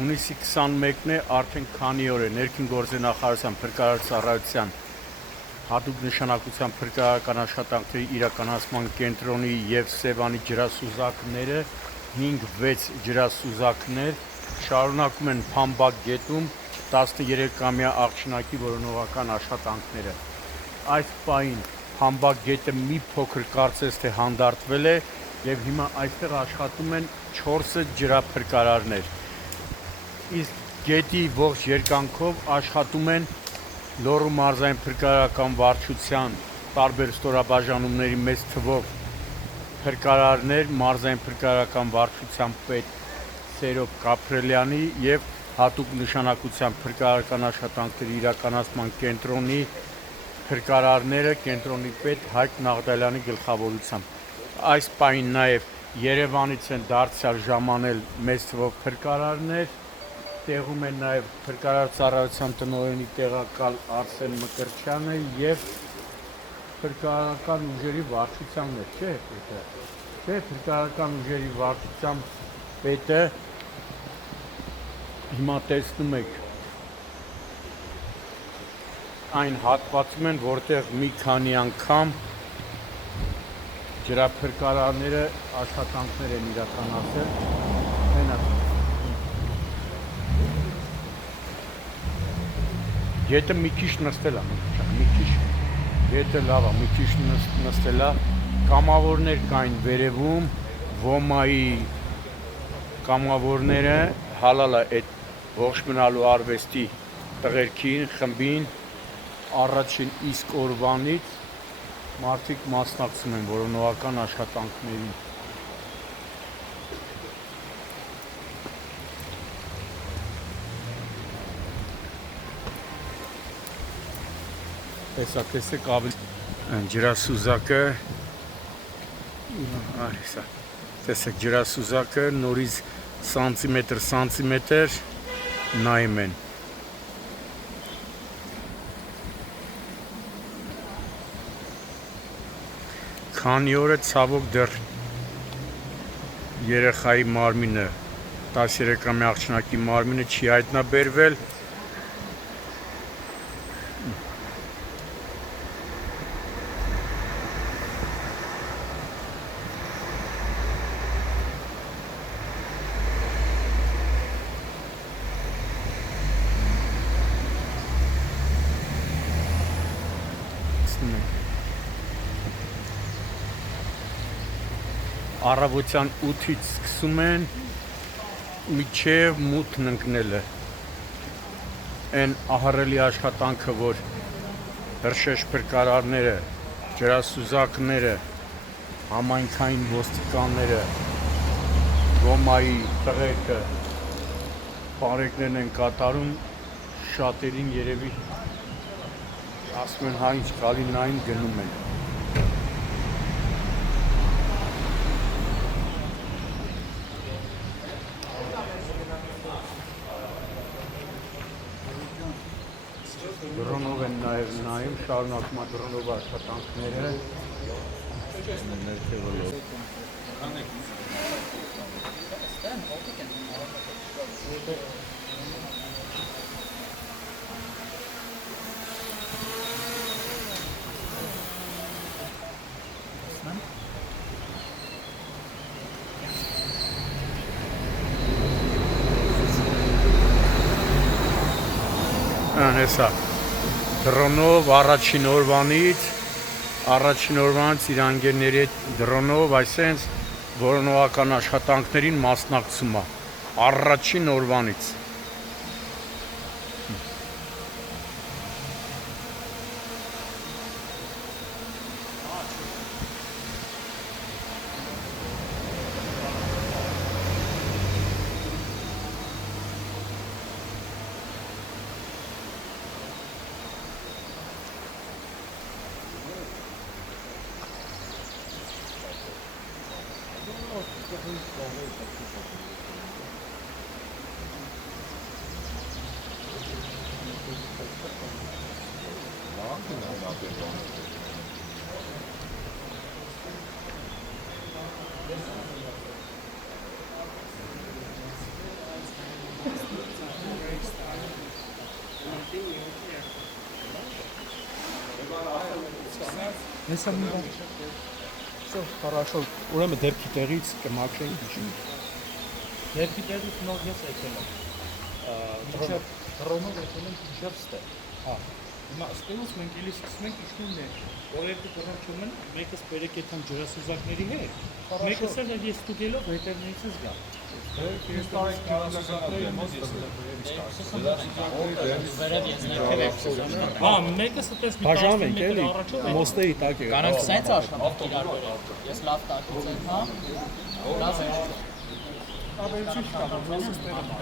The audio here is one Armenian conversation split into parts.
Հունիսի 21-ն է, արդեն քանի օր է ներքին գործերի նախարարության փրկարար ծառայության հատուկ նշանակության փրկարարական աշխատանքների իրականացման կենտրոնի եւ Սևանի ջրասուզակները 5-6 ջրասուզակներ շարունակում են Փամբակ գետում 13-ամյա աղջնակի որոնողական աշխատանքները։ Այս պահին Փամբակ գետը մի փոքր կարծես թե հանդարտվել է եւ հիմա այստեղ աշխատում են 4 ջրափրկարարներ։ Իսկ գետի ողջ երկայնքով աշխատում են Լոռու մարզային փրկարարական վարչության տարբեր ստորաբաժանումների մեծ թվով փրկարարներ, մարզային փրկարարական վարչության պետ Սերոբ Կապրելյանի եւ հատուկ նշանակության փրկարարական աշխատանքների իրականացման կենտրոնի փրկարարները կենտրոնի պետ Հայկ Նաղդալյանի գլխավորությամբ։ Այս պահին նաեւ Երևանից են դարձյալ ժամանել մեծ թվով փրկարարներ, տեղում են նաեւ փրկարար ծառայության տնօրենի տեղակալ Արսեն Մկրտչյանը եւ փրկարարական ուժերի վարչության փրկարարական ուժերի վարչության պետը հիմա տեսնում եք այն հատվածում են, որտեղ մի քանի անգամ ջրափրկարարները աշխատանքներ են իրականացել։ Գետը մի քիչ նստել է, գետը լավ է, մի քիչ նստել է, կամավորներ կային վերևում, ոմայի կամավորները հալալ է այդ ողջ մնալու արվեստի տղերքին, խմբին, առաջին իսկ օրվանից մարդիկ մասնակցում են որոնողական աշխատանքներին։ Տեսակ ավելի ջրասուզակը, տեսեք ջրասուզակը նորից սանտիմետր նայում են։ Քանի օր է ցավոք դեռ երեխայի մարմինը 13-ամյա աղջնակի մարմինը չի հայտնաբերվել։ Առավոտյան 8-ից սկսում են մինչև մութն ընկնելը։ Այն ահռելի աշխատանքը, որ հրշեջ փրկարարները, ջրասուզակները, համայնքային ոստիկանները, ոմայի տղերքը, բարեկներն են կատարում, շատերին երևի ասում են հա ինչ կալինային գնում են։ Դրոնով են նաև նայում, շարունակում է դրոնով աշխատանքները։ Հեսա դրոնով առաջին օրվանից իր անգերների հետ դրոնով այսենց որոնողական աշխատանքներին մասնակցում է առաջին օրվանից։ Все, хорошо. Ուրեմն դեպքի տեղից կմաքրենք իջին։ Դեպքի տեղից նոր ես եկել եմ։ Դրոնով եկել եմ մինչև ստե։ Հա։ Հիմա ստեյից մենք էլի սկսում ենք իջնում ներ։ Որ երկու դրոն չունեն, մեկը սպերեք այդքան ջրասուզակների հետ, մեկը սել էլ ես ստուգելով հետևներից ես գա։ Հա, մեկը ստես մի Բաժանվում ենք էլի, մոստեի տակ է։ Կանանք սենց աշխատանք իրար վերել։ Ես լավ տակից եմ, հա։ Լավ է։ Տարբերություն չկա, մոսը ստերը մա։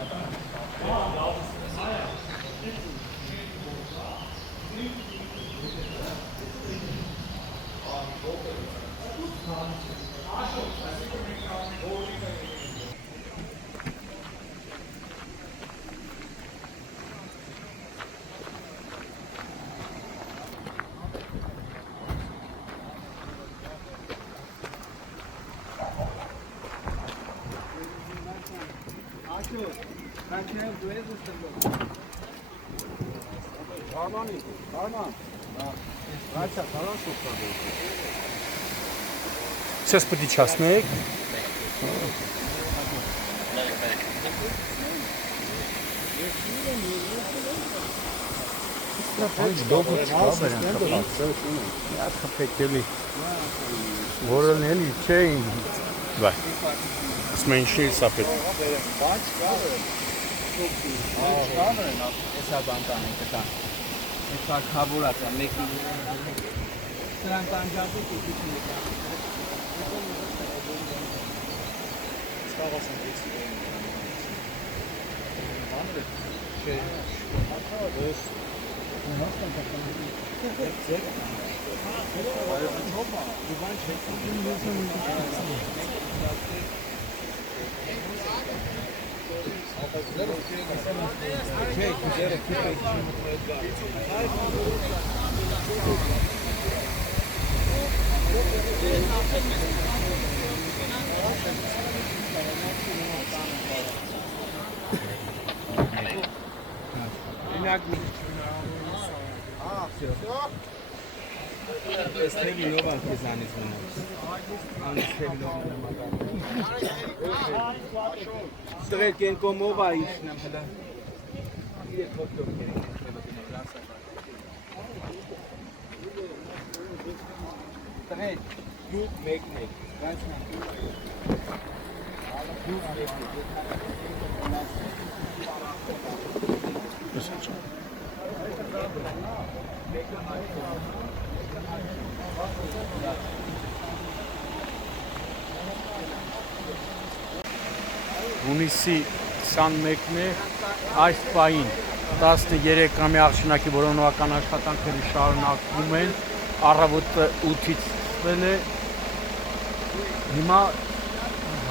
Сейчас подичасник. Долго խփեկելի որն էլի չէին վայ սմենշի սապետ Էսա բանտան են կտան։ Էսա քաբուրած է, մեկի սրանք անջատի կուտիչի է։ Ստաղաս են դեցի։ Մանրը չէ։ Ահա, Esteve novo artesanis menos. Streken como vai, na verdade. Strek, you make. Ganz nah. You make. Հունիսի 21-ն է այս պահին 13-ամյա աղջնակի որոնողական աշխատանքները շարունակվում են, առավոտը 8-ից սկսվել է, հիմա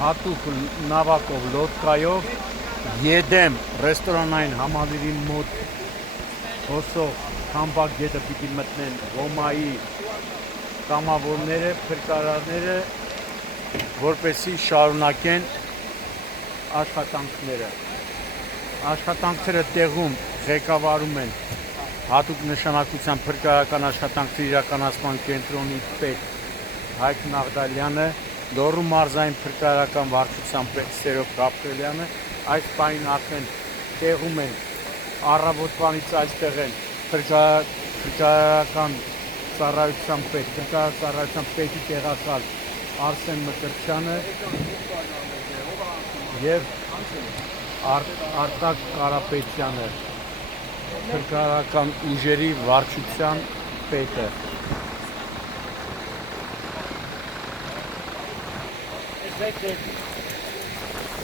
հատուկ նավակով, լոդկայով Եդեմ ռեստորանային համալիրի մոտ հոսող Քամբակ գետը պիտի մտնեն Ռոմայի կամավորները, փրկարարները, որպեսզի շարունակեն աշխատանքները։ Աշխատանքները տեղում ղեկավարում են հատուկ նշանակության փրկարարական աշխատանքների իրականացման կենտրոնի պետ Հայկ Նաղդալյանը, Լոռու մարզային փրկարարական վարչության պետ Սերոբ Գաբրելյանը, այս պահին արդեն տեղում են առավոտվանից այստեղ են փրկարարական ծառայության պետ, փրկարարական պետի տեղակալ Արսեն Մկրտչյանը եւ Արտակ Կարապետյանը, փրկարարական ուժերի վարչության պետը։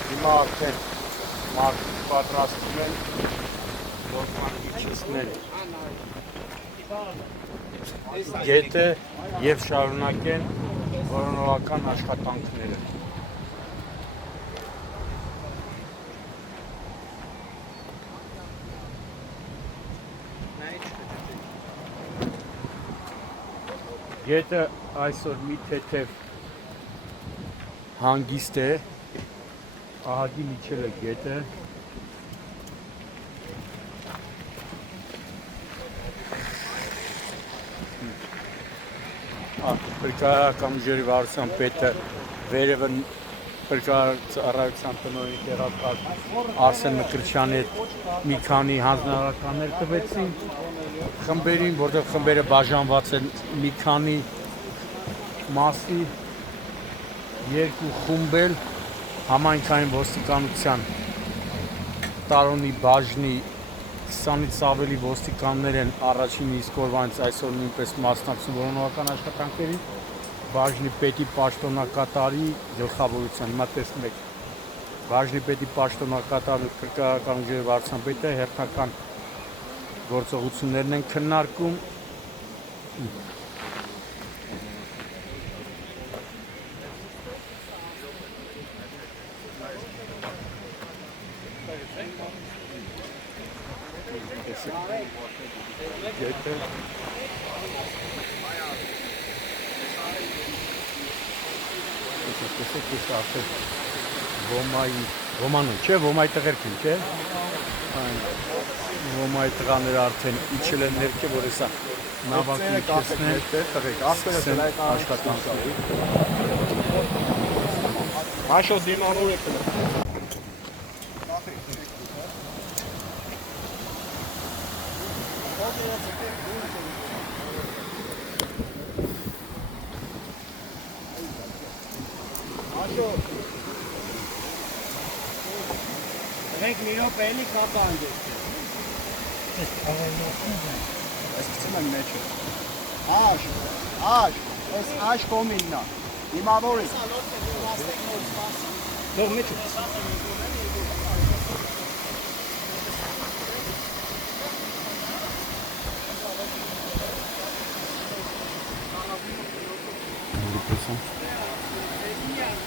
Հիմա արդեն մարդիկ պատրաստվում են որքան իջեցնել գետը եւ շարունակեն որոնողական աշխատանքները։ Գետը այսօր մի թեթև հանգիստ է, ահագին իջել է գետը, Փրկարարական ուժերի վարչության պետը վերևը փրկարարության տնօրենի տեղակալ Արսեն Մկրտչյանի հետ մի քանի հանձնարարականներ տվեցին խմբերին, որտեղ խմբերը բաժանված են մի քանի մասի, երկու խումբ էլ համայնքային ոստիկանության տարոնի բաժնի 20-ից ավելի ոստիկաններ են առաջին իսկ օրվանից այսօր նույնպես մասնակցում որոնողական աշխատանքներին բաժնի պետի պաշտոնակատարի գլխավորության հիմա տեսնում եք բաժնի պետի պաշտոնակատարը փրկարարական ուժերի վարչության պետը հերթական գործողություններն են քննարկում Ոմանն չէ, ոմայի տղերքին, չէ։ Ոմայի տղաները արդեն իջել են ներքև, որ հեսա նավակի տեսնեն աշխատանքների։ Մաշո դիմավոր է Մենք մի րոպեելի կապը անգեստը։ Ես կցում եմ մեջը։ Այս աշ կոմիննա։ Իմավոր է։ Դող մեջը։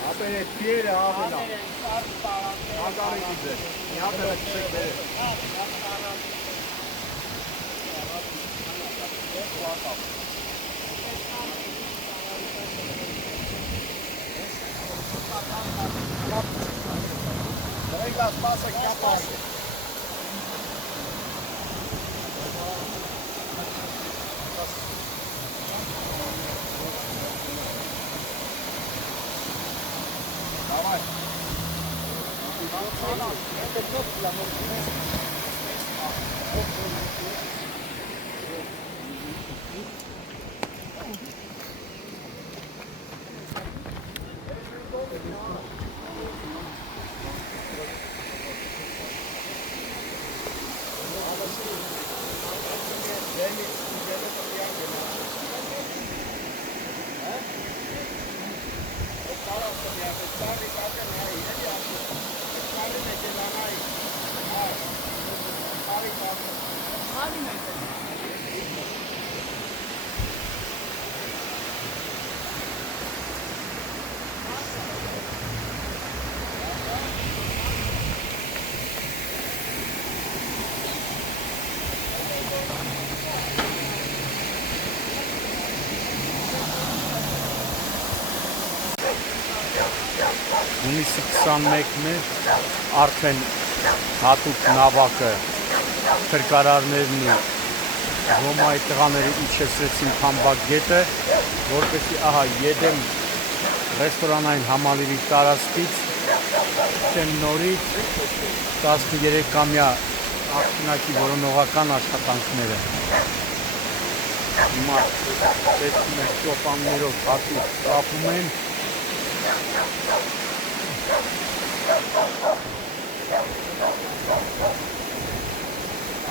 Ապերը թիերը ավելա։ Ագարի դե։ Իհա վերացեք դե։ Regla passa capaz. Давай. Հունիսի 21-ն է արդեն հատուկ նավակը փրկարարներն ու ոմայի տղաները իջեցրեցին Փամբակ գետը, որպեսզի ահա Եդեմ ռեստորանային համալիրի տարածքից չեն նորից 13-ամյա ակնարկի որոնողական աշխատանքները հիմա տեսնում եք ճոպաններով հատուկ կապում են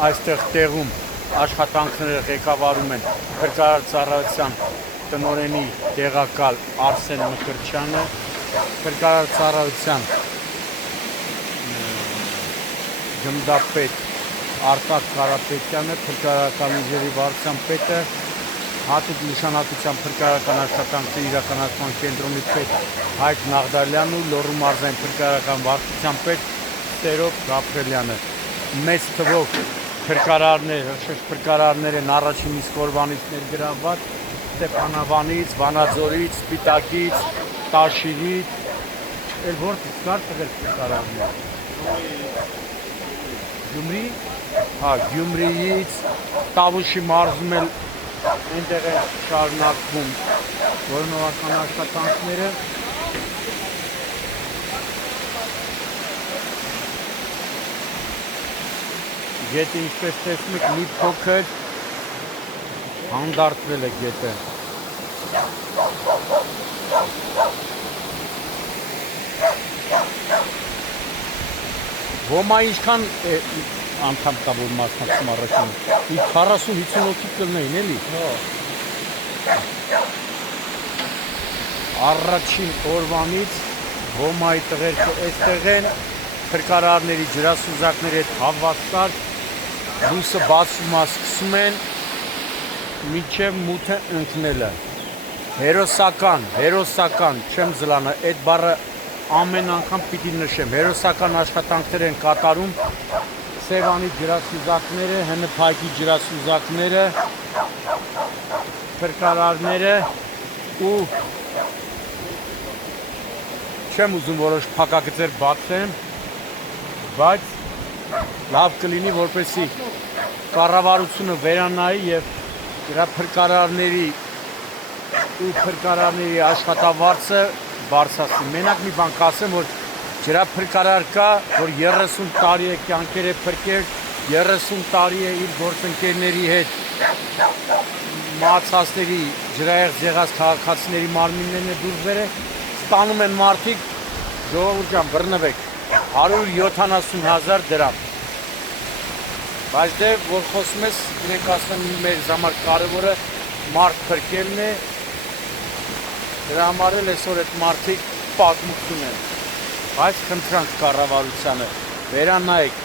այստեղ տեղում աշխատանքները ղեկավարում են Փրկարար ծառայության տնօրենի տեղակալ Արսեն Մկրտչյանը, Փրկարար ծառայության գնդապետ Արտակ Կարապետյանը, Փրկարարական ուժերի վարչության պետը, հատուկ նշանակության փրկարարական աշխատանքների իրականացման կենտրոնի պետ Հայկ Նաղդալյանն ու Լոռու մարզային փրկարարական վարչության պետ Սերոբ Գաբրելյանը։ Մեծ թվով փրկարարներ են առաջին իսկ օրվանից ներգրավված Ստեփանավանից, Վանաձորից, Սպիտակից, Տաշիրից, էլ որտեղից կար տղեր փրկարարներ։ Գյումրի, Գյումրիից, Տավուշի մարզում էլ այնտեղ են շարունակվում որոնողական աշխատանքները։ Գետը ինչպես տեսնում եք մի փոքր հանդարտվել է գետը։ Ոմա ինչքան անդամ կա որ մասնակցում առաջին։ Մի 40-50 հոգի կլինեին, էլի։ Առաջին օրվանից ոմայի տղերքը այստեղ են, փրկարարների ջրասուզակների հետ հավասար լույսը բացում սկսում են մինչև մութը ընկնելը։ Հերոսական, չեմ զլանա, այդ բառը ամեն անգամ պիտի նշեմ, հերոսական աշխատանքներ են կատարում Սևանի ջրասուզակները, ՀՆՓ-ի ջրասուզակները, փրկարարները ու չեմ ուզում որոշ փակագծեր բացեմ, բայց լավ կլինի, որպեսզի կառավարությունը վերանայի եւ դրա փրկարարների ու փրկարարների աշխատավարձը բարձրացնի։ Մենակ մի բան կասեմ, որ ջրափրկարար կա, որ 30 տարի է կյանքեր է փրկել, 30 տարի է իր գործընկերների հետ մահացածների ջրահեղձ եղած քաղաքացիների մարմիններն է դուրս բերել, ստանում են մարդիկ, ժողովուրդ ջան, բռնվեք, 170,000 դրամ։ Բայց դե որ խոսում ես, մենք ասում ենք մեր համար կարևորը մարդ փրկելն է, դրա համար էլ այսօր այդ մարդիկ պատմություն են։ Բայց խնդրանք կառավարությանը վերանայեք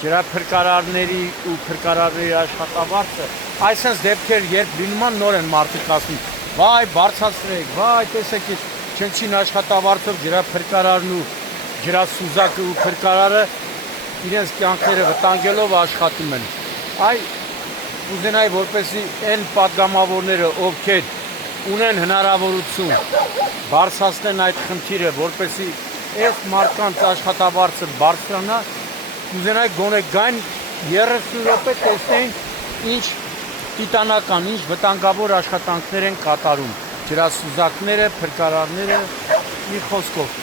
ջրափրկարարների ու փրկարարների աշխատավարձը, այսպես դեպքեր երբ լինում են նոր են մարդիկ ասում, վայ բարձրացրեք, վայ տեսեք չնչին աշխատավարձով ջրափրկարարն ու ջրասուզակը ու փրկարարը իրենց կյանքերը վտանգելով աշխատում են։ Այ ուզենայի որպեսզի այն պատգամավորները, ովքեր ունեն հնարավորություն բարձրացնեն այդ խնդիրը, որպեսզի այս մարդկանց աշխատավարձը բարձրանա, ուզենայի գոնե գային 30 րոպե տեսնեին ինչ տիտանական, ինչ վտանգավոր աշխատանքներ են կատարում ջրասուզակները, փրկարարները, մի խոսքով։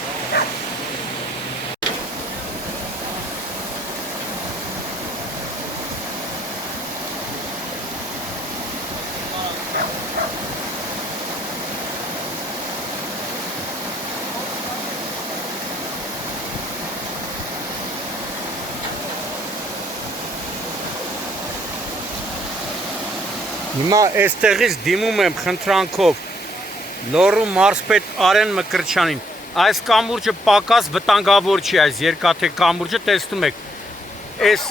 Հիմա այստեղից դիմում եմ խնդրանքով Լոռու մարզպետ Արեն Մկրտչյանին։ Այս կամուրջը պակաս վտանգավոր չի, այս երկաթե կամուրջը տեսնում եք։ Այս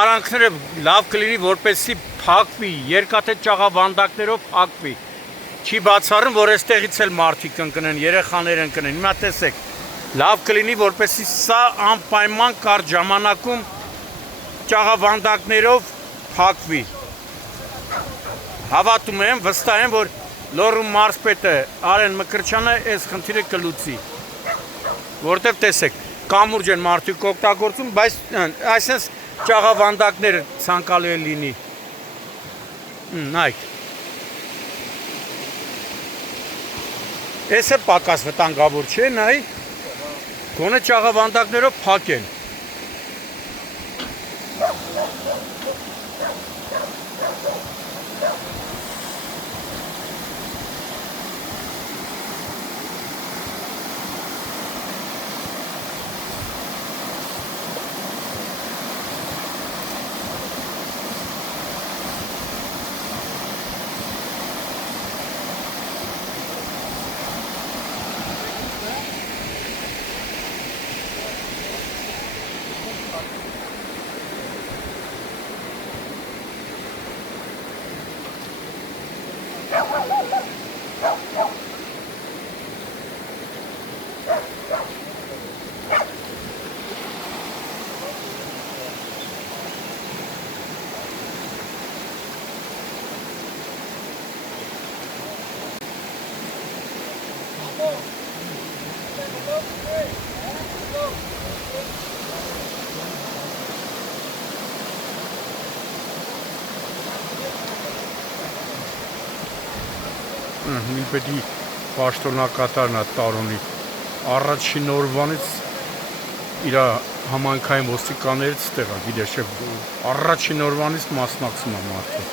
արանքները լավ կլինի, որպեսզի փակվի, երկաթե ճաղավանդակներով փակվի։ Չի բացառում, որ այստեղից էլ մարդիկ ընկնեն, երեխաներ ընկնեն։ Հիմա տեսեք, լավ կլինի, որպեսզի սա անպայման կարճ ժամանակում ճաղավանդակներով փակվի։ Հավատում եմ, վստահ եմ, որ Լոռու մարզպետը Արեն Մկրտչյանը այս խնդիրը կլուծի, որտեղ տեսեք, կամուրջ են մարդիկ օգտագործում, բայց այսպես ճաղավանդակները ցանկալի է լինի։ Նայեք։ Էսը պակաս վտանգավոր չէ, նայ, գոնե ճաղավանդակներով փակեն։ Նիպետի պաշտոնակատարն է Տարոնի առաջին օրվանից իր համայնքային ոստիկաններից ստեղա, գիտես, առաջին օրվանից մասնակցում է մարդը։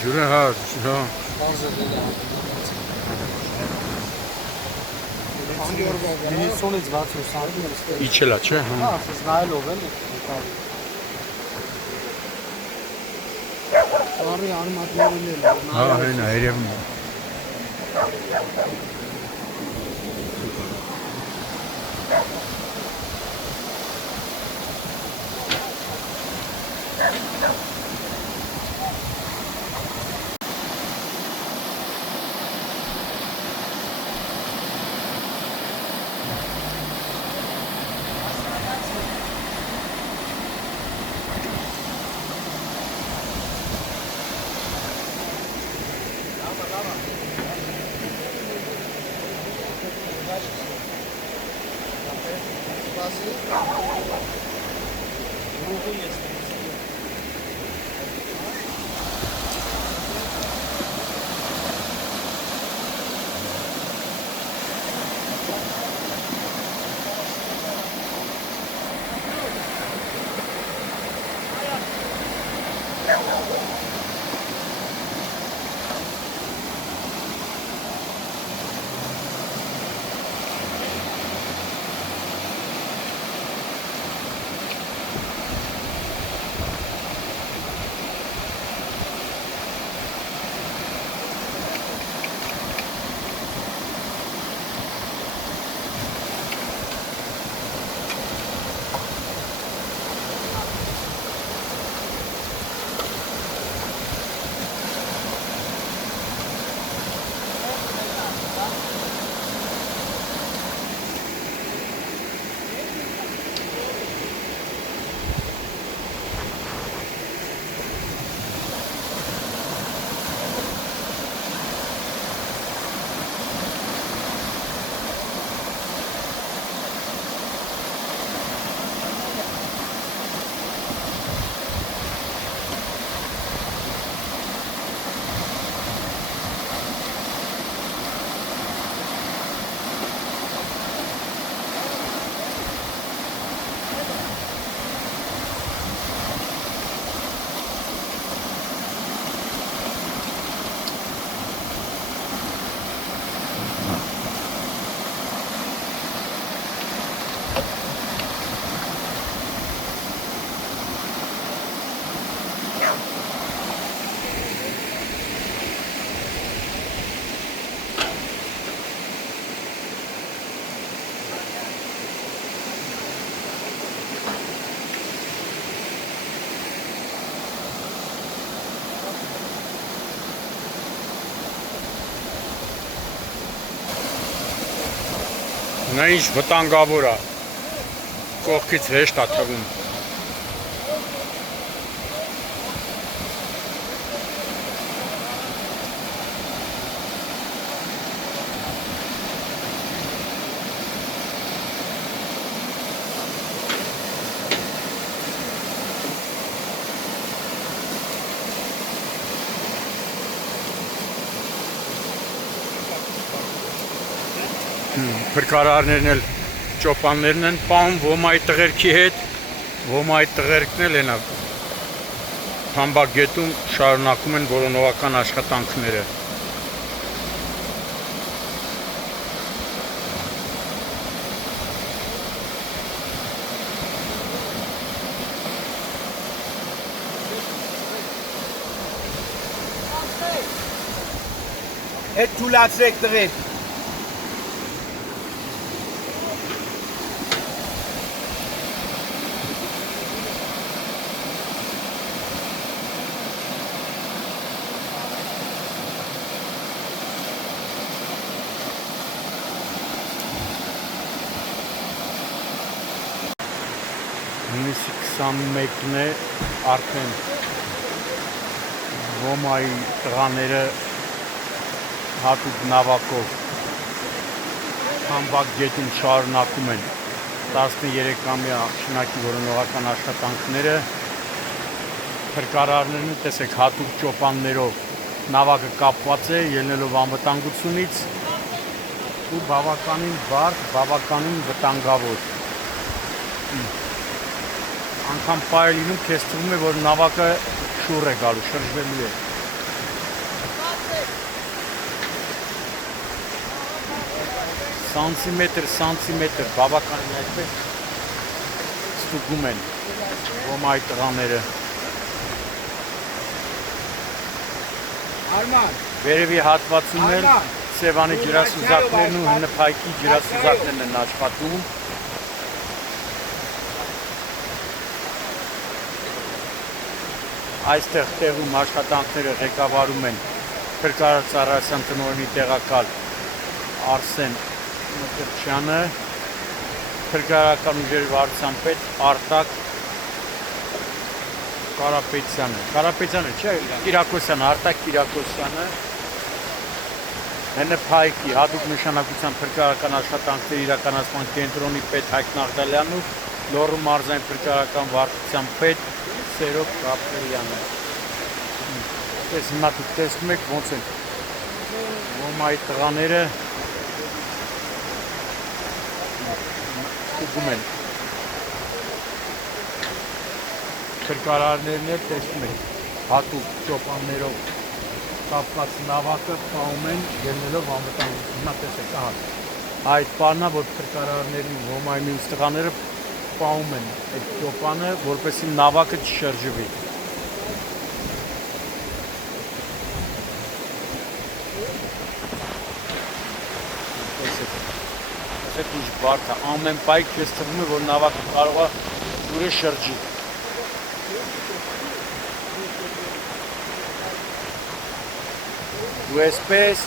Ջուրը հա, իջելա, չէ, հա։ Հա, հենա, երևում է։ Նա ինչ վտանգավոր է, կողքից հեշտ է թվում։ Փրկարարներն էլ ճոպաններն են պահում ոմայի տղերքի հետ, ոմայի տղերքն էլ են թամբագետում շարունակում են որոնողական աշխատանքները։ Այդ թուլացրեք տղեր։ Հունիսի 21-ն է արդեն Ռոմայի տղաները հատուկ նավակով Խամբակ գետում շարունակում են 13-ամյա շնակի որոնողական աշխատանքները փրկարարներն տեսեք հատուկ ճոպաններով նավակը կապված է ելնելով անվտանգությունից ու բավականին բարդ, բավականին վտանգավոր անգամ պայելինում քեզ թվում է, որ նավակը շուռ է գալու, շրջվելու է։ Սանտիմետր, բավականին այդպես ստուգում են Ռոմայի տղաները։ Արման, Վերևի հատվածում էլ Սևանի ջրասուզակներն ու հնփայքի ջրասուզակներն են աշխատում։ Այստեղ տեղում աշխատանքները ղեկավարում են Փրկարար ծառայության տնօրենի տեղակալ Արսեն Մկրտչյանը, Փրկարարական ուժերի վարչության պետ Արտակ Կարապետյանը, չէ, Կիրակոսյանը, Արտակ Կիրակոսյանը, հնփայքի հատուկ նշանակության փրկարարական աշխատանքների իրականացման կենտրոնի պետ Հայկ Նաղդալյանն ու Լոռու մարզային փրկարարական վարչության պետ Սերոբ Կապրելյանը։ Այս հիմա դուք տեսնում եք ոնց են Ռոմայի տղաները ստուգում են փրկարարներն էլ տեսնում եք հատուկ ճոպաններով կապված նավակը պահում են ելնելով անվտանգություն։ Հիմա տեսեք, ահա այդ բանա, որ փրկարարների Ռոմայի մյուս տղաները պահում են այդ ճոպանը, որպեսզի նավակը չշրջվի։ Տեսեք ինչ բարդ է, ամեն պայք քեզ թվում է, որ նավակը կարող է ջուրը շրջի։ Ու այսպես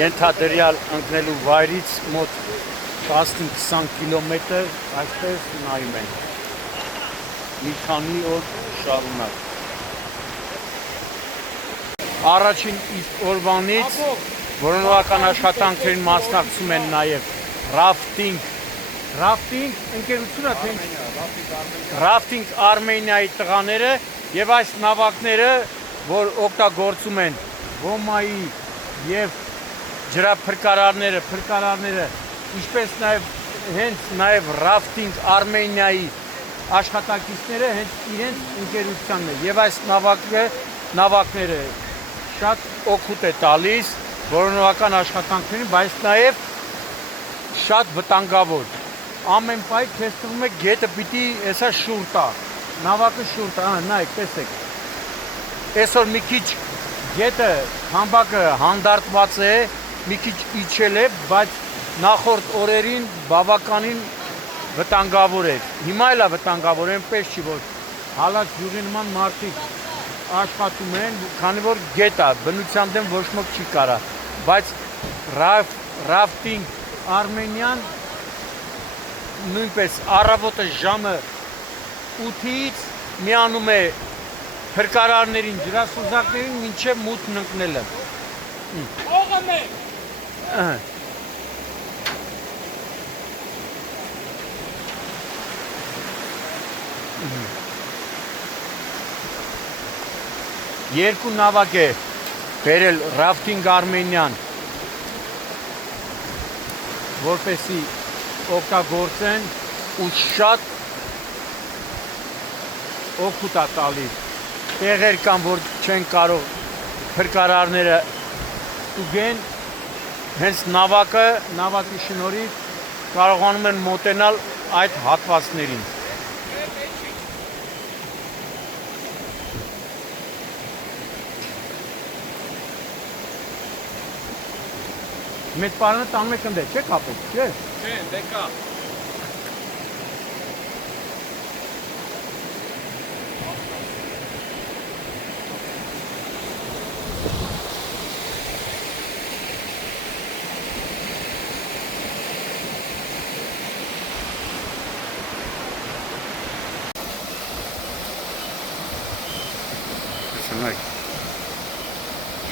ենթադրյալ ընկնելու վայրից մոտ 10-20 կիլոմետր այսպես նայում են մի քանի օր շարունակ։ Առաջին օրվանից որոնողական աշխատանքներին մասնակցում են նաև Rafting ընկերությունը թե Rafting Armeniայի տղաները եւ այս նավակները, որ օգտագործում են Ռոմայի եւ ջրափրկարարները, ինչպես նաև Rafting Armeniայի աշխատակիցները հենց իրենց ընկերությանն է եւ այս նավակները շատ օգուտ է տալիս որոնողական աշխատանքներին, բայց նաև շատ վտանգավոր։ Ամեն պայք քեզ թվում է գետը պիտի էսա շուռ տա, նավակը շուռ տա, նայեք, տեսեք։ Այսօր մի քիչ գետը, խամբակը հանդարտված է, մի քիչ իջել է, բայց նախորդ օրերին բավականին վտանգավոր էր։ Հիմա էլ է վտանգավոր, այնպես չի, որ հալած յուղի նման մարդիկ աշխատում են, քանի որ գետ է, բնության դեմ ոչ ոք չի կարա, բայց Rafting Armenian նույնպես առավոտը ժամը 8-ից միանում է փրկարարներին, ջրասուզակներին մինչև մութն ընկնելը։ Ողն է։ Երկու նավակ է բերել Rafting Armenian, որպեսի օգտագործեն ու շատ օգուտ է տալիս։ Տեղեր կան, որ չեն կարող փրկարարները ստուգեն, հենց նավակի շնորհիվ կարողանում են մոտենալ այդ հատվածներին։ Մեծ պարանը տանում եք ընդե, չէ՞ կապեք, չէ՞։ Չէ, դե կա։ Տեսնեք։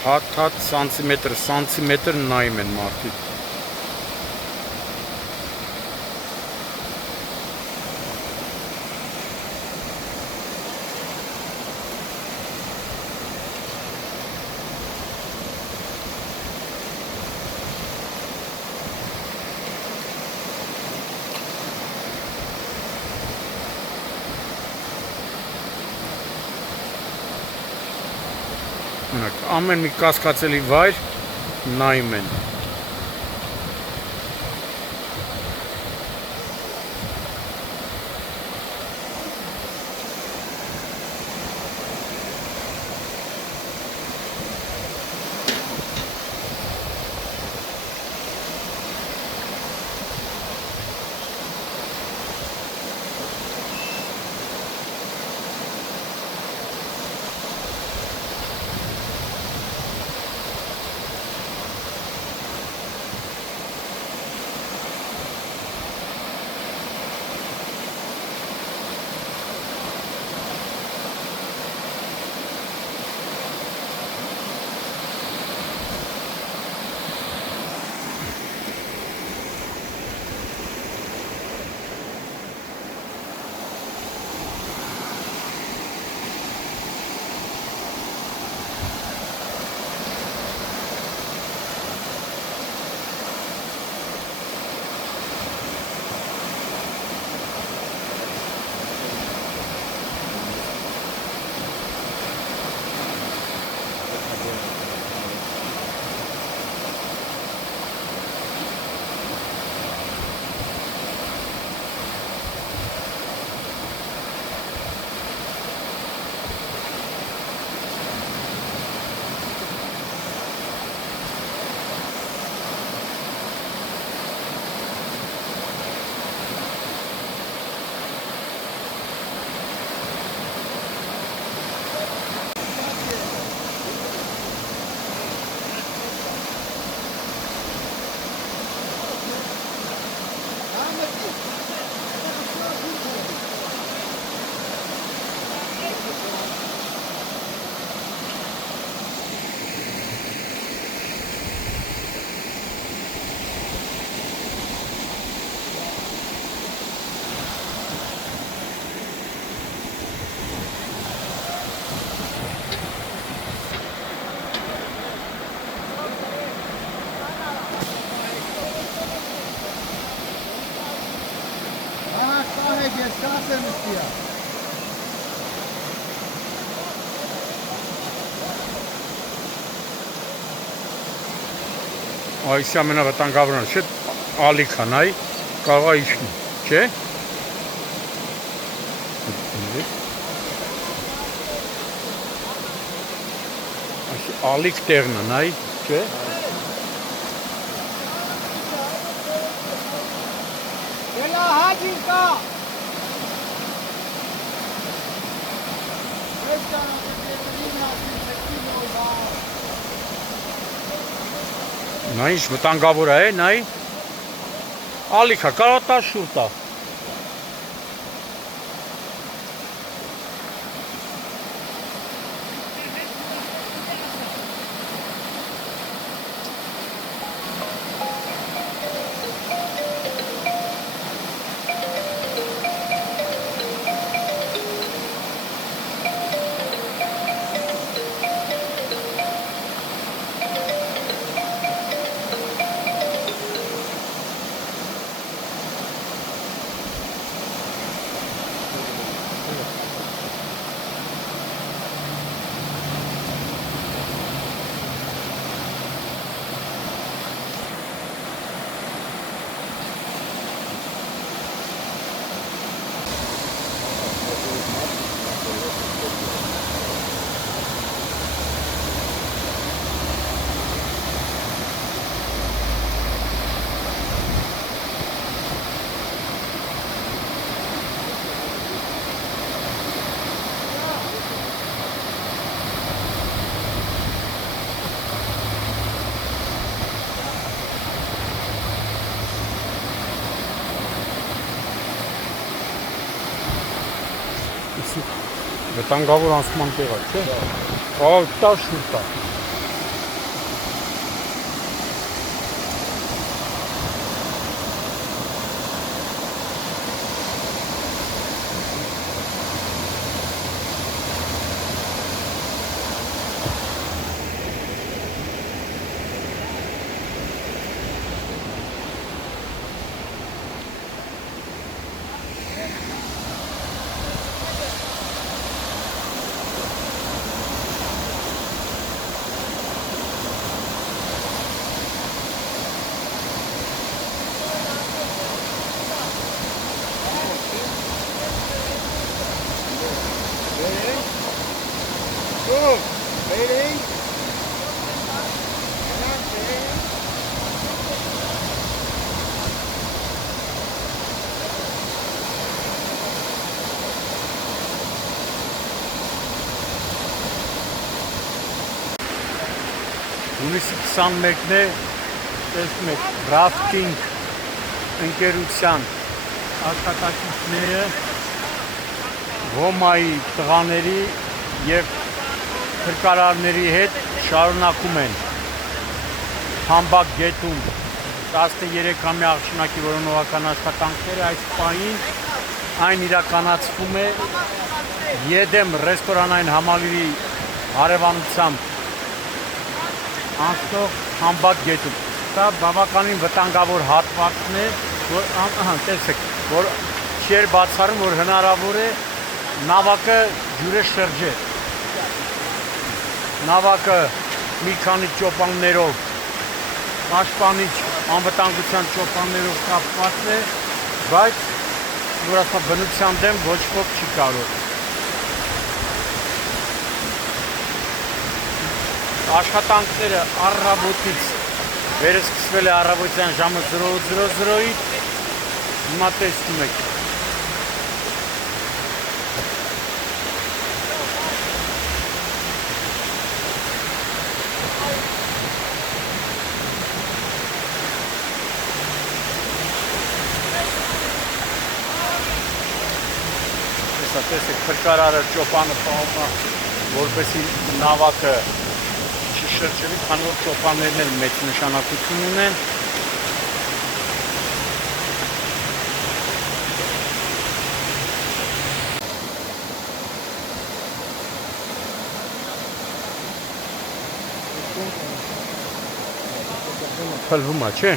Հատ սանտիմետր նայում են մարդիկ։ Ամեն մի կասկածելի վայր նայում են։ Այս ամենավտանգավորն չէ, ալիքա նայ, կարող է իջնի, չէ՞։ Այս ալիք տեղն է, նայ, չէ՞։ Ելա հաջին կա։ Նա ինչ վտանգավոր է, նայ։ Ալիքա, կարող տա շուտ է։ Այսպեսի վտանգավոր անցման տեղ է, չէ՞։ Տա շուտ է։ Հունիսի 21-ն է, տեսնում եք, ռաֆտինգ ընկերության աշխատակիցները Ոմայի տղաների և փրկարարների հետ շարունակում են Համբակ գետում 13-ամյա աղջնակի որոնողական աշխատանքները այս պահին այն իրականացվում է Եդեմ ռեստորանային համալիրի հարևանությամբ անցնող Համբակ գետում։ Դա բավականին վտանգավոր հատվածն է, որ տեսեք, որ չէր բացառում, որ հնարավոր է նավակը ջուրը շրջել։ Նավակը մի քանի ճոպաններով, պաշտպանիչ անվտանգության ճոպաններով կապված է, բայց բնության դեմ ոչ ոք չի կարող։ Աշխատանքները առավոտից վերսկսվել է առավոտյան ժամը 0:00-ից, հիմա տեսնում եք։ Տեսեք, փրկարարը ճոպանը պահում է, որպեսզի նավակը շրջելի, քանի որ ճոպաններն էլ մեծ նշանակություն ունեն։ Փլվում է, չէ՞։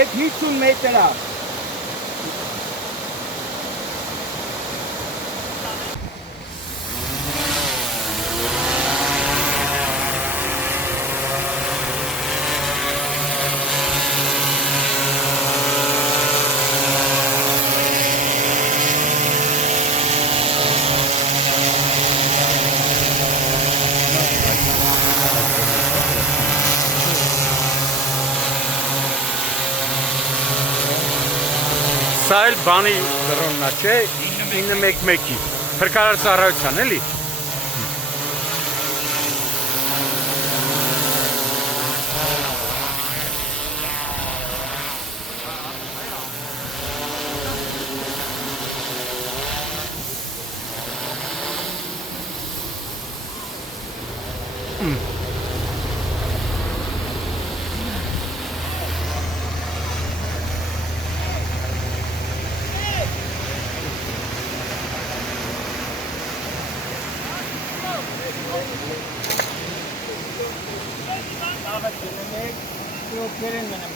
Այդ 50 մետր է։ Սա էլ բանի դրոնն է, չէ, 911-ի, փրկարար ծառայության, էլի։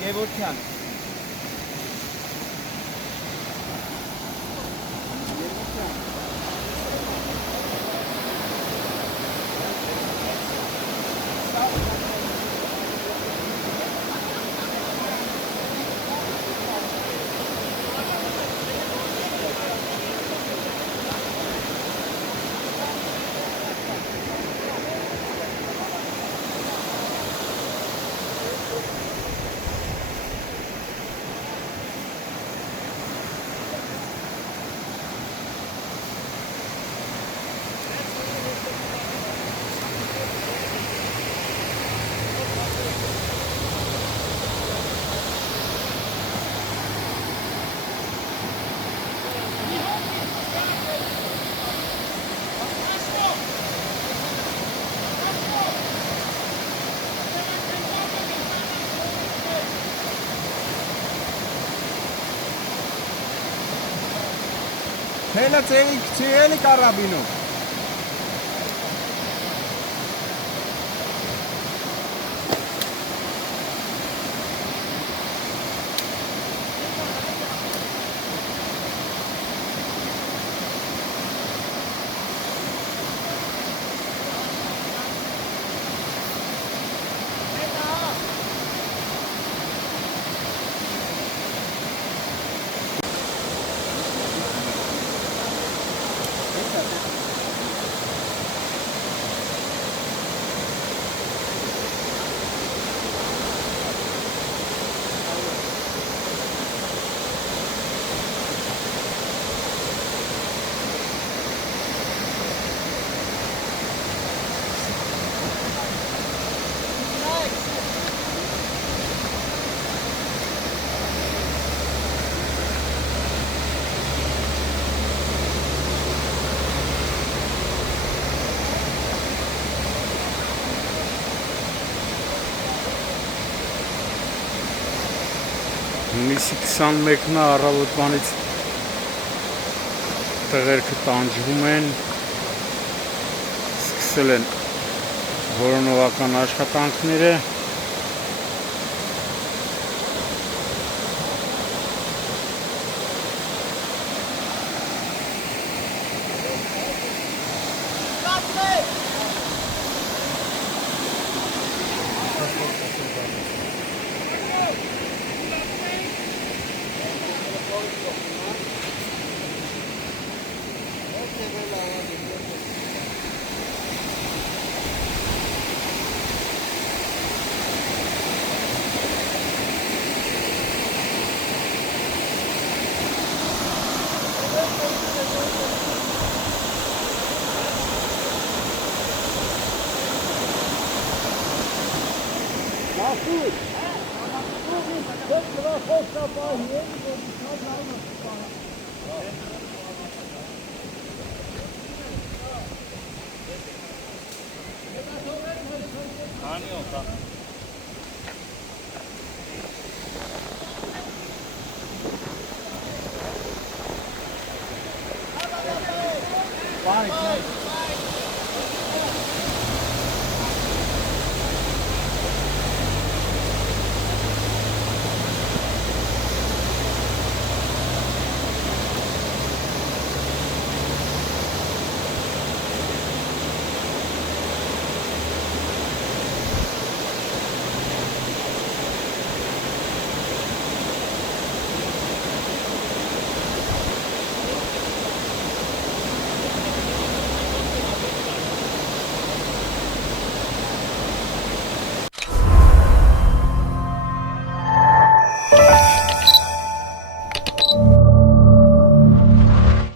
Գևորքյան Հելը չի էլի կարաբինում Հունիսի 21-ն առավոտվանից տղերքը տանջվում են, սկսել են որոնողական աշխատանքները։ Bye.